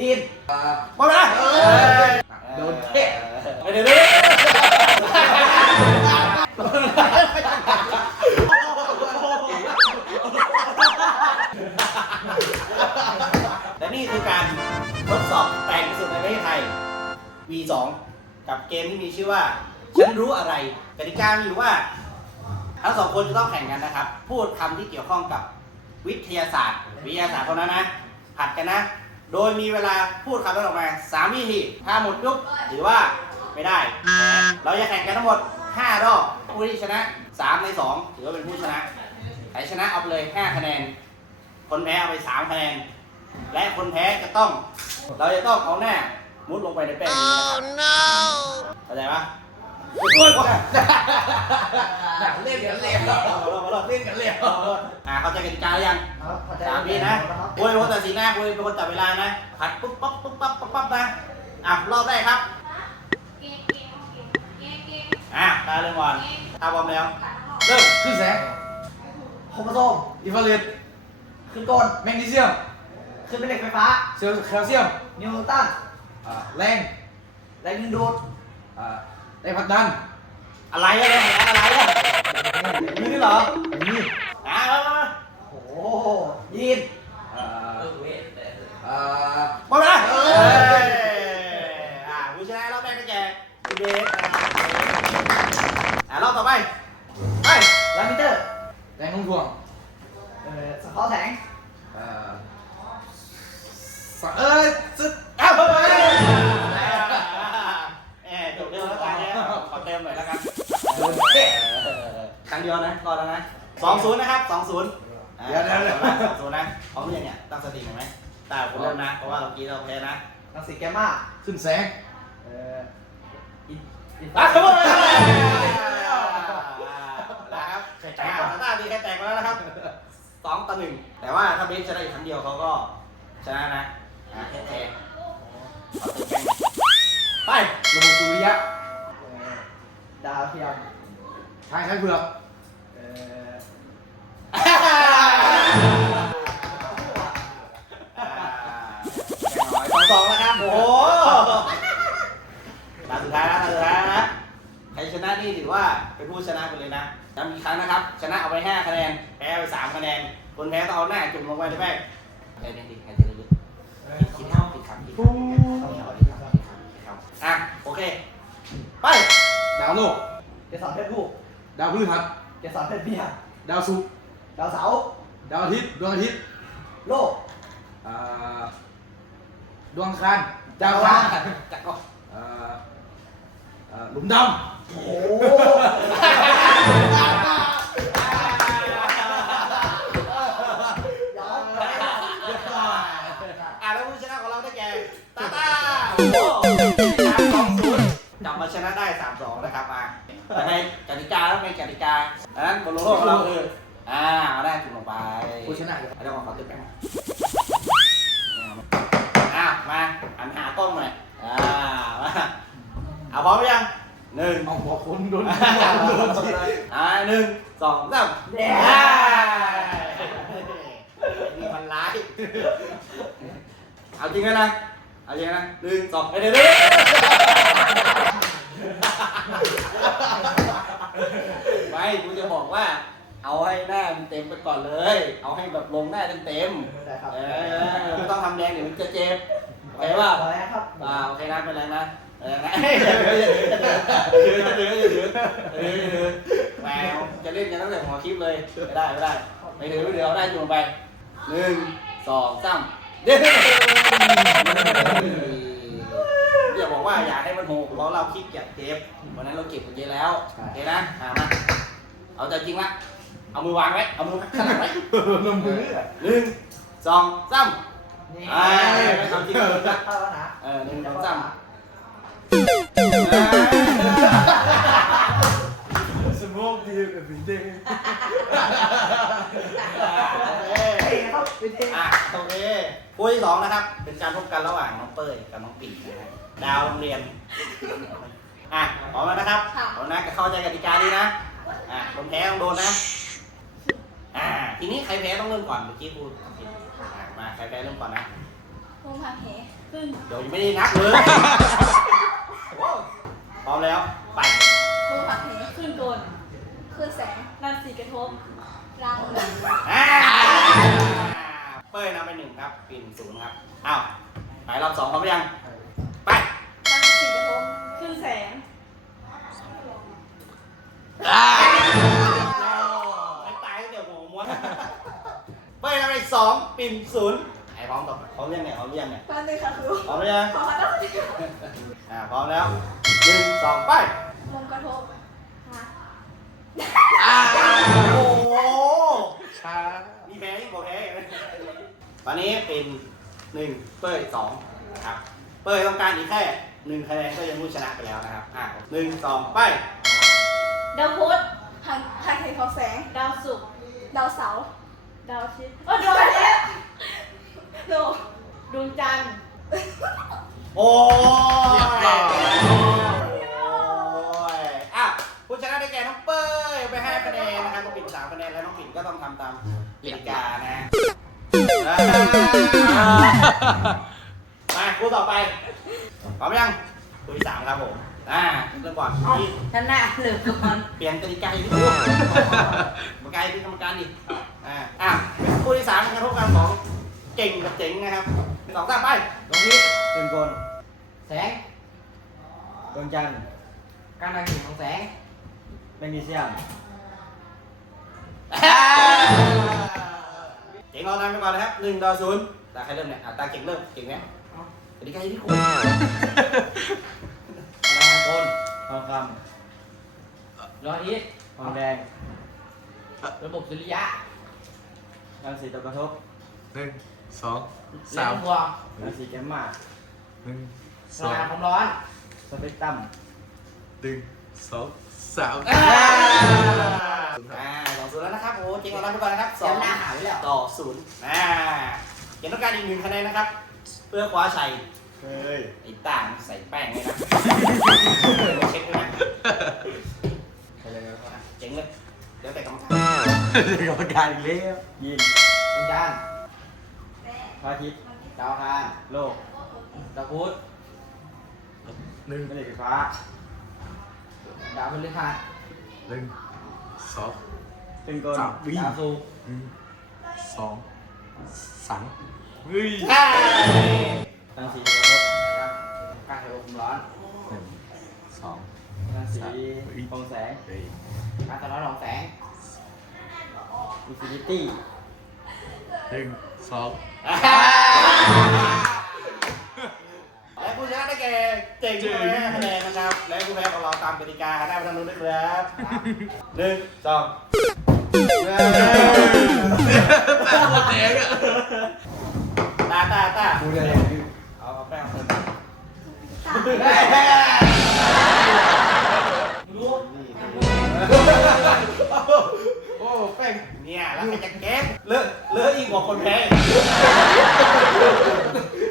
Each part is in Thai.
ทีนหมดเลาโดนเทะเดี๋ยวเดี๋ยวและนี่คือการทดสอบแปลกที่สุดในประเทศไทย V2 กับเกมที่มีชื่อว่า ฉันรู้อะไรกติกามีอยู่ว่าทั้งสองคนจะต้องแข่งกันนะครับ พูดคำที่เกี่ยวข้องกับวิทยาศาสตร์ วิทยาศาสตร์คนนั้นนะผัดกันนะ โดยมีเวลาพูดคำนั้นออกมา3วิธีถ้าหมดยุคถือว่าไม่ได้ เราจะแข่งกันทั้งหมด 5 รอบ ผู้ที่ชนะ 3 ใน 2 ถือว่าเป็นผู้ชนะ ใครชนะเอาไปเลย 5 คะแนน คนแพ้เอาไป 3 คะแนน และคนแพ้จะต้อง เราจะต้องเอาหน้ามุดลงไปในแป้งนี้นะครับเข้าใจปะโอ้ยหนัง เล่นกันเร็วมาแล้วเล่นกันเร็วอ่าเข้าใจกติกาหรือยังสามวินะคุยเป็นคนตัดสินนะคุยเป็นคนจับเวลานะผัดปุ๊บปั๊บปุ๊บปั๊บปุ๊บปั๊บนะอะรอบแรกครับอะตาเริ่มก่อนถ้าพร้อมแล้วเริ่มขึ้นแสงโครโมโซมอินฟราเรดขึ้นก้นแมกนีเซียมขึ้นเป็นเหล็กไฟฟ้าเซลล์แคลเซียมนิวตันอ่าแรงแรงดึงดูด อ่าแรงผลักดันอะไรอะเนี่ยอะไรอะมีด้วยเหรอนี่อะมามามาโอ้โหยีนอ่าอ่าหมดเวลาเอ้ยอะผู้ชนะรอบแรกก็แกคุณเบสอะรอบต่อไปไปลามิเตอร์แรงโน้มถ่วงเอ่อสะท้อนแสงอ่าสะเอ้ย ยวนะก่อนแล้วนะสองศูนย์นะครับสองศูนย์เดี๋ยวเดี๋ยวเดี๋ยว สองศูนย์นะพร้อมหรือยังเนี่ย ตั้งสติกันไหมตาคุณเริ่มนะ เพราะว่าเรากี้เราแพ้นะรังสีแกมมาขึ้นแสงเอ่ออินอินอะขบวนเลยแล้นะครับใครแตแตกกอะตาดีใครแตกมาแล้วนะครับสองต่อหนึ่งแต่ว่าถ้าเบสชนะอีกครั้งเดียวเขาก็ชนะนะอะแพ้แพ้เอาตื่นเต้นไป ระบบสุริยะเอ่อดาวเทียมช้างช้างเผือกเอ่อ สองสองแล้วครับโอ้โหตาสุดท้ายแล้วตาสุดท้ายแล้วนะ ใครชนะนี่ถือว่าเป็นผู้ชนะไปเลยนะย้ำอีกครั้งนะครับ ชนะเอาไป5คะแนน แพ้ไป3คะแนน คนแพ้ต้องเอาหน้าจุ่มลงไปในแป้งใจเย็นดิใจเย็นดิคิดคำคิดคำคิดคำคิดคำคิดคำคิดคำคิดคำอะ โอเค ไป ดาวโลกเกสรเพชรผู้ดาวพฤหัส เกสรเพชรเมียดาวศุกร์ดาวเสาร์ดาวอาทิตย์ดวงอาทิตย์โลก อ่าดวงอังคารดาวอังคารจักก็อ่าอ่าหลุมดโอ้โหยอมแพ้อะแล้วผู้ชนะของเราได้แก่ตาตาโอ้โหสามสองศูนย์กลับมาชนะได้สามสองนะครับมา แต่ในกติกาแล้วเป็นกติกาดังนั้นบทลงโทษของเราคืออ่าเอาได้จุ่มลงไปำผู้ชนะอยู่เอาเดี๋ยวขอขอตึ๊บแป๊บนึงอะมาหันหากล้องหน่อยอ่ามาเอาพร้อมหรือยังหนึ่งเอาหัวคนโดนอ่าหนึ่งสองสามแย่มีมันร้ายเอาจริงแล้วนะเอาจริงนะหนึ่งสองเดี๋ยวเดี๋ยวเดี๋ยวไม่ กูจะบอกว่า เอาให้หน้ามันเต็มไปก่อนเลย เอาให้แบบลงหน้าเต็มได้ครับๆเออไม่ต้องทำแดงเดี๋ยวมันจะเจ็บโอเคป่ะขอแล้วครับอ่าโอเคนะเป็นไรนะเออนะถือถือถือถือถือถือแมวจะเล่นกันตั้งแต่หัวคลิปเลยไม่ได้ไม่ได้ไม่ถือไม่ถือเอาได้จุ่มไปหนึ่งสองสามเดี๋ยวอย่าบอกว่าอยากให้มันโหกเพราะเราคิดอยากเก็บวันนั้นเราเก็บกันเยอะแล้วโอเคนะอ่ามา เอาใจจริงละเอามือวางไว้ เอามือข้างหลังไว้ลงมือหนึ่งสองสามนี่อ่าไม่ทำจริงเลยนะเข้าแล้วนะเออหนึ่งสองสามสมองดีกับสีแดงเฮ้ยครับวิธีอะโอเคคู่ที่สองนะครับ เป็นการพบกันระหว่างน้องเป้ยกับน้องปิ่นนะฮะดาวโรงเรียน อะพร้อมแล้วนะครับค่ะพร้อมนะเข้าใจกติกาดีนะอะ คนแพ้ต้องโดนนะ อ่า ทีนี้ใครแพ้ต้องเริ่มก่อนเมื่อกี้พูดผิดอะมาใครแพ้เริ่มก่อนนะภูมิภาคเพอขึ้นเดี๋ยวยังไม่ได้นับเลยพร้อมแล้ว ไปมือผักเหขึ้นโกนขึ้นแสงรันสีกระทบรังอ่าเป้ยนำไปหนึ่งครับ ปิ่นศูนย์ครับ อ้าวไปรอบสองพร้อมหรือยัง ไป รังสีกระทบขึ้นแสงไม่ องปิ่นศูนย์ไอ้พร้อมต่อไปพร้อมยังเนี่ยพร้อมยังเนี่ยแป๊บนึงค่ะครูพร้อมหรือยังขอรับอ่าพร้อมแล้วหนึ่งสองไปมุมกระทบฮะโอ้โหช้ามีแพ้ที่บอกแพ้อีกไหมตอนนี้เป็นหนึ่งเป้ยสองครับเป้ยต้องการอีกแค่หนึ่งคะแนนก็ยังรู้ชนะไปแล้วนะครับอะหนึ่งสองไปดาวพุธหันหันเหขอแสง ดาวศุกร์ดาวเสาร์ ดาวอาทิตย์เออดวงอาทิตย์โลกดวงจันทร์โอ้ยเรียบร้อย โอ้ยอะผู้ชนะได้แก่น้องเป้ยไปห้าคะแนนนะครับน้องปิ่นสามคะแนนแล้วน้องปิ่นก็ต้องทำตามกติกานะมาคู่ต่อไปพร้อมยังคู่ที่สามครับผมอ่าเริ่มก่อนที่นั่นน่ะเหลือก่อนเปลี่ยนกติกาอีกที กรรมการเป็นกรรมการดิอ่าอะคู่ที่สามเป็นการพบกันของเก่งกับเจ๋งนะครับสองสามไปตรงนี้เป็นกลแสงดวงจันทร์การดังหินของแสงแมกนีเซียมเจ๋งเรานำไปก่อนนะครับหนึ่งต่อศูนย์ตาใครเริ่มเนี่ยอะตาเก่งเริ่มเก่งเนี่ยกติกาอยู่ที่คุณพลังกลทองคำดวงอาทิตย์ทองแดง ระบบสุริยะรังสีตกกระทบหนึ่งสองแรสามงพวงรังสีแกมมาหนึ่งพสอลังงงานความร้อนสเปกตรัมหนึ่งสองสามอ่าอ่าสองศูนย์แล้วนะครับโอ้เจ๋งเรานำไปก่อนนะครับสองต่อศูนย์อ่าเจ๋งต้องการอีกหนึ่งคะแนนนะครับ เพื่อคว้าชัยเฮ้ยไอ้ต่างใส่แป้งเลยนะเช็คด้วยนะ ใครเลยนะครับเจ๋งเลย เดี๋ยวแต่กรรมการกรรมการอีกแล้วยินดวงจันทร์พระอาทิตย์ดาวอังคารโลกดาวพุธหนึ่งแม่เหล็กไฟฟ้า ดาวพฤหัสหนึ่งสองเป็นกลสามวิดาวศุกร์หนึ่งสองสามเฮ้ยอ่ารังสีตกกระทบนะครับการระบบความร้อนหนึ่งสอง รังสีโปร่งแสงเฮ้ยการสะท้อนของแสงอินฟินิตี้หนึ่งสองและผู้ชนะได้แก่เจ๋งที่ได้คะแนนนะครับ และผู้แพ้ของเราตามกติกาได้ไปทางนู้นนะครับหนึ่งสองแป้งหมดแดงอะตาตาตากูเลยเอาเอาแป้งเติมตารู้ โอ้แป้งเนี่ยแล้วใครจะแก้เลอะเลอะอีกกว่าคนแพ้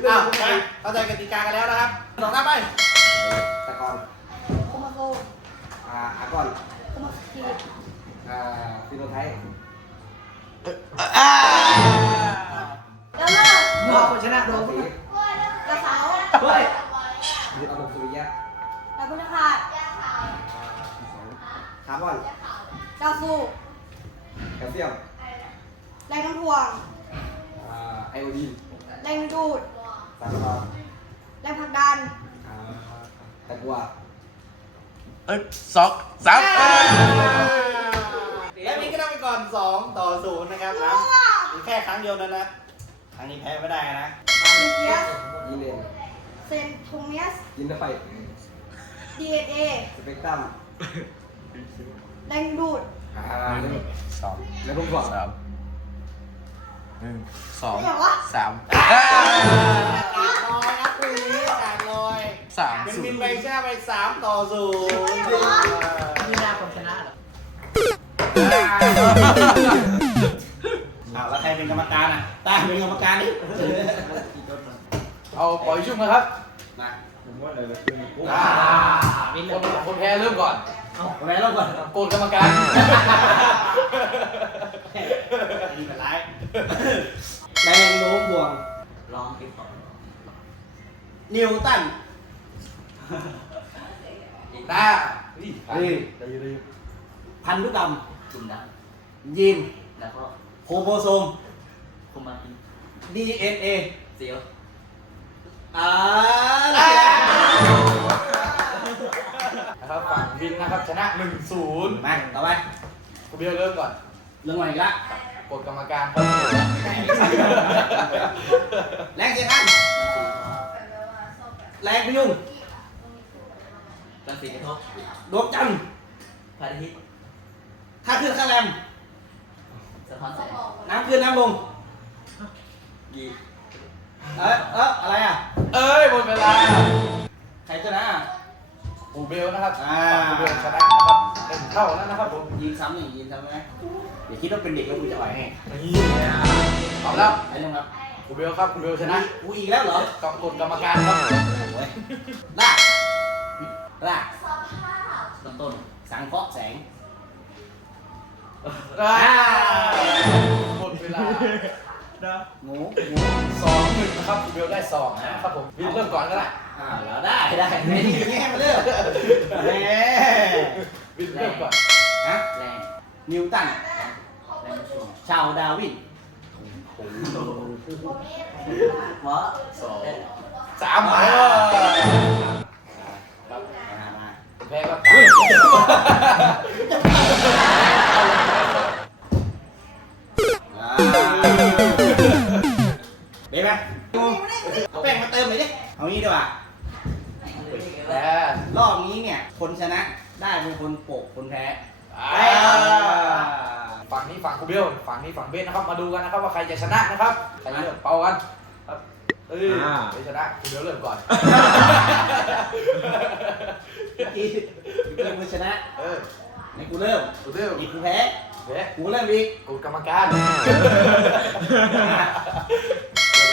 อ้าวนะเข้าใจกติกากันแล้วนะครับสองท่านไปตะกอนโคมาโกอ่าอากอนโคมาคีอ่าฟิโนไทป์แล้ ซียมแรงน้ำถ่วงอ่าไอโอดีนแรงดึงดูด สารพัดแรงผลักดัน อ่าตะกัวเอ้ยสองสามและมีก็ได้ไปก่อนสองต่อศูนย์นะครับนะมีแค่ครั้งเดียวนั้นนะ ครั้งนี้แพ้ไม่ได้นะนิวเคลียสยีเลนเซนโทเมียส ยินไฟดีเอ็นเอสเปกตรัม แรงดึงดูด อ่าหนึ่ง สองแล้วก็บอกสามหนึ่งสองไม่เหรอวะสามขาดลอยครับคู่นี้ขาดลอยสามเป็นศูบินนย์ไปชนะไปสามต่อศูนย์มีนาคนชนะเหรออ้าวแล้วใครเป็นกรรมการอะตาเป็นกรรมการดิเอาปล่อยชุ่มนะครับมาผมว่าเลยคือกูอ่าคนคนแพ้เริ่มก่อน เอาแม่เราก่อนโกนกรรมการดีเป็นไรแรงโน้มบวงลองติดต่อนิวตันหน้าเฮ้ยได้อยู่ได้อยู่พันธุกรรมจุ่มดยีนำแล้วก็โครโมโซมคุมมากิน DNA เสียวอ่า วินนะครับชนะ1-0มาต่อไปกูเบลเริ่มก่อนเรื่องใหม่อีกละกดกรรมการครับแรงเสียทันแรงพยุงรังสีกระทบดวงจันทร์พระอาทิตย์ท่าขึ้นข้าแรมสะท้อนแสงน้ำขึ้นน้ำลงยีเอ๊ะเอ๊ะอะไรอะ เอ้ยหมดเวลาใครชนะอะ กูเบลนะครับอ่าฝั่งกูเบลชนะนะครับหนึ่งเท่าแล้วนะครับผมยิงซ้ำหนึ่งยิงซ้ำไหมอย่าคิดว่าเป็นเด็กแล้วกูจะไหวไงนี่ตอบแล้วไอ้เรื่องครับกูเบลครับกูเบลชนะกูอีกแล้วเหรอกับกดกรรมการครับ โอ้ยลากลากต้นต้นสังเคราะห์แสงอ่าหมดเวลา งูงูสองหนึ่งนะครับกูเบลได้สองนะครับผมวินเริ่มก่อนก็ได้อ่าเราได้ได้ไม่ดีไม่ให้มาเลือกแหมวินเริ่มก่อนฮะแรงนิวตันแรงช่วงชาวดาวินหัวสองสามมาครับมามาแพ้ครับอ่ เบไหมเอาแป้งมาเติมหน่อยดิ เอางี้ดีกว่าแพ้รอบนี้เนี่ย คนชนะได้เป็นคนโปกคนแพ้อ่าฝั่งนี้ฝั่งกูเบลฝั่งนี้ฝั่งเบสนะครับ มาดูกันนะครับว่าใครจะชนะนะครับ ใครเริ่มเป่ากันครับเอ้ยใครชนะกูเบลเริ่มก่อน เมื่อกี้เมื่อกี้กูชนะเออในกูเริ่มกูเริ่มอีกกูแพ้เบ๊กูเริ่มอีกกูกรรมการ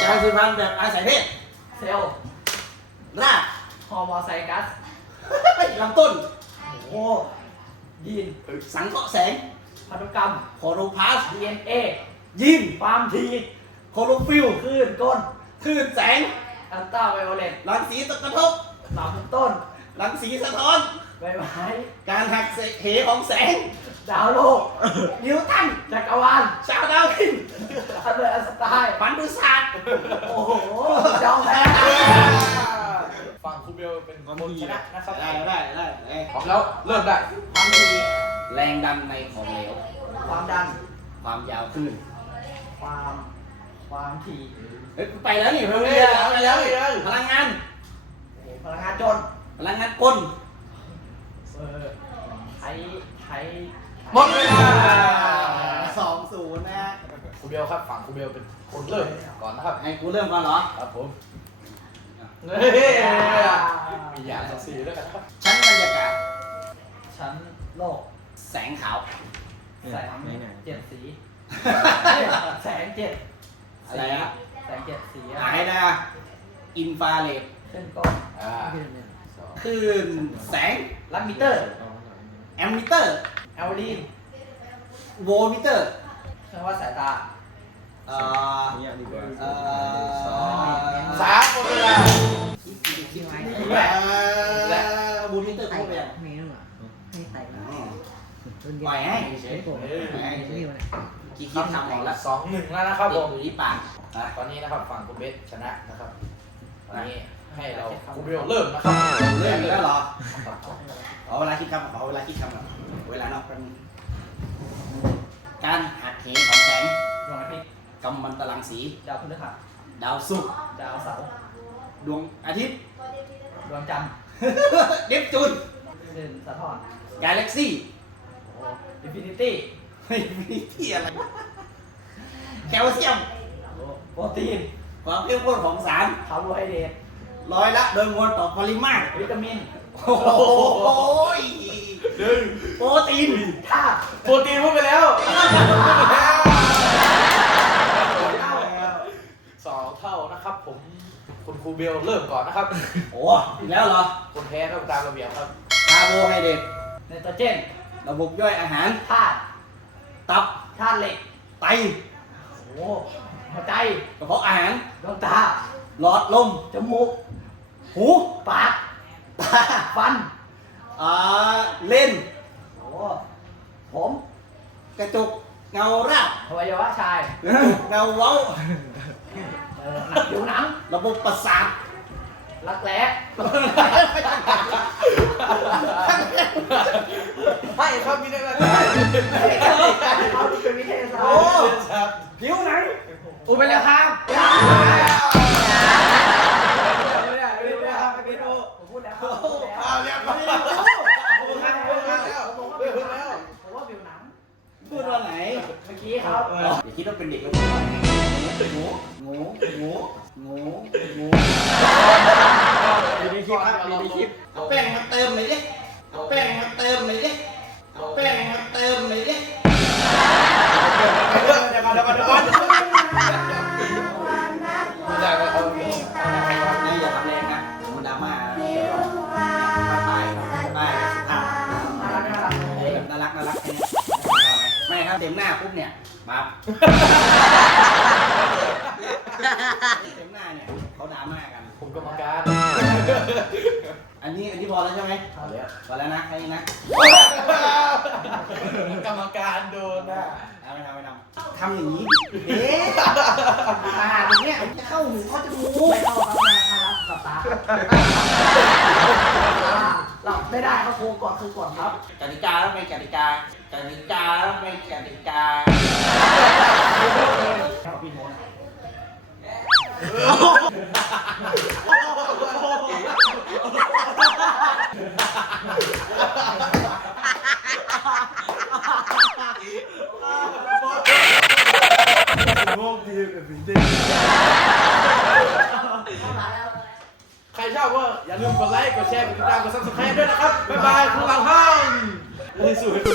จะเอาสิพันแบบอาศัยเพศเซลล์รากฮอร์โมไซกัสลำต้น โอ้ยีนสังเคราะห์แสง พันธุกรรมโคโรพลาส DNA ยินความทีโคโรฟิลคลื่นก้นคลื่นแสงอัลตราไวโอเลตรังสีตกกระทบลำต้นรังสีสะท้อน ใบไม้การหักเหของแสง ดาวโลก นิวตัน จักรวาล ชาวดาวินอัลเบอร์ตไอน์สไตน์ปันดุศาสตร์ โอ้โหยอมแพ้ฝั่งกูเบลเป็นคนชนะนะครับได้ได้ได้ได้พร้อมแล้วเริ่มได้ความทีแรงดันในของเหลว ความดัน ความยาวคลื่น ความความถี่เฮ้ยไปแล้วนี่เพิ่มเฮ้เลยยแล้วแล้วแล้วพลังงาน พลังงานจน พลังงานกล เออไทยไทยหมดเวลาสองศูนย์นะกูเบลครับฝั่งกูเบลเป็นคนเริ่มก่อนนะครับให้กูเริ่มก่อนเหรอ ครับผมเฮ้ยมีอย่างสักสี่ด้วยกันครับชั้นบรรยากาศ ชั้นโลก แสงขาว แสงเจ็ดสี แสงเจ็ดอะไรอะแสงเจ็ดสีหายนะอินฟราเรดขึ้นก้นอ่าสอง คลื่นแสงลักมิเตอร์ แอมมิเตอร์เอลดีโวลมิเตอร์เครื่องวัดสายตาเอ่อเอ่อสามหมดเวลาและโวมิเตอร์เขาเป็นไม่รู้อะไม่ไต่มาปล่อยให้เฉยผมเฮ้ยปล่อยให้เฉยนี่มันกี่คิดทำของละสองหนึ่งแล้วนะครับผมอยู่ที่ปากอะตอนนี้นะครับฝั่งกูเบสชนะนะครับนนี้ ให้เรากูเบลเริ่มนะครับเริ่มอีกแล้วเหรอครับผมขอเวลาคิดคำขอเวลาคิดคำหน่อยเวลานอกกันงการหักเหของแสงดวงอาทิตย์กำมันตรังสี ดาวพฤหัสดาวศุกร์ดาวเสาร์ดวงอาทิตย์ดวงจันทร์เนปจูนเดินสะท้อนกาแล็กซี่อินฟินิตี้ไม่มีที่อะไรแคลเซียมโปรตีนความเข้มข้นของสารคาร์โบไฮเดรต ร้อยละโดยมวลต่อปริมาตรวิตามิน โอ้โหยหนึ่งโปรตีนธาตุโปรตีนพูดไปแล้วสองเท่านะครับ ผมคุณครูเบลเริ่มก่อนนะครับ โอ้อีกแล้วเหรอ คนแพ้ต้องตามระเบียบครับคาร์โบไฮเดรตไนโตรเจน ระบบย่อยอาหาร ธาตุตับ ธาตุเหล็ก ไต โอ้หัวใจกระเพาะอาหาร ดวงตา หลอดลม จมูก หู ปาก ตา ฟัน อ่า เล่นโอ้ผม กระจุกเงาราบอวัยวะชายกระจุกเงาเว้า เออหนังผิวหนัง ระบบประสาท รักแร้ให้ครับมีได้ไหมเขาเป็นวิทยาศาสตโอ้ร์ผิวหนังอุไปแล้วครับ ไม่ได้ไม่ได้ครับไม่ได้ ผมพูดแล้วผมพูด แล้วอ้าวเรียบอยแล้วพูดแล้วพูดแล้วผมบอกว่าพูผิวดหนัแล้วงผมว่าผิวหนังพูดว่าไหน เมื่อกี้ครับอย่าคิดว่าเป็นเด็กแล้วงูงูงูงูงูมีในคลิปครับมีในคลิปเอาแป้งมาเติมหน่อยดิเอาแป้งมาเติมหน่อยดิเอาแป้งมา รักน่ารักแค่นี้ไม่ถ้าเต็มหน้าปุ๊บเนี่ยบับเต็มหน้าเนี่ยเขาดราม่ากัน ผมกรรมการอันนี้อันนี้พอแล้วใช่ไหมเอาแล้วพอแล้วนะแค่นี้นะกรรมการโดนนะเอาไม่ทำไม่ทำทำอย่างนี้เอ๊ะตาตรงเนี้ยจะเข้าหูเขาจะมูไม่เข้าครับน่ารักกับตา หลับไม่ได้ครับครูก่อนคือก่อนครับกติกาต้องเป็นกติกากติกาต้องเป็นกติกาพี่โน้ต ใครชอบก็อย่าลืมกดไลค์ กดแชร์ กดติดตาม กดซับสไครต์ด้วยนะครับ บ๊ายบายพวกเราห้างสวยคุณ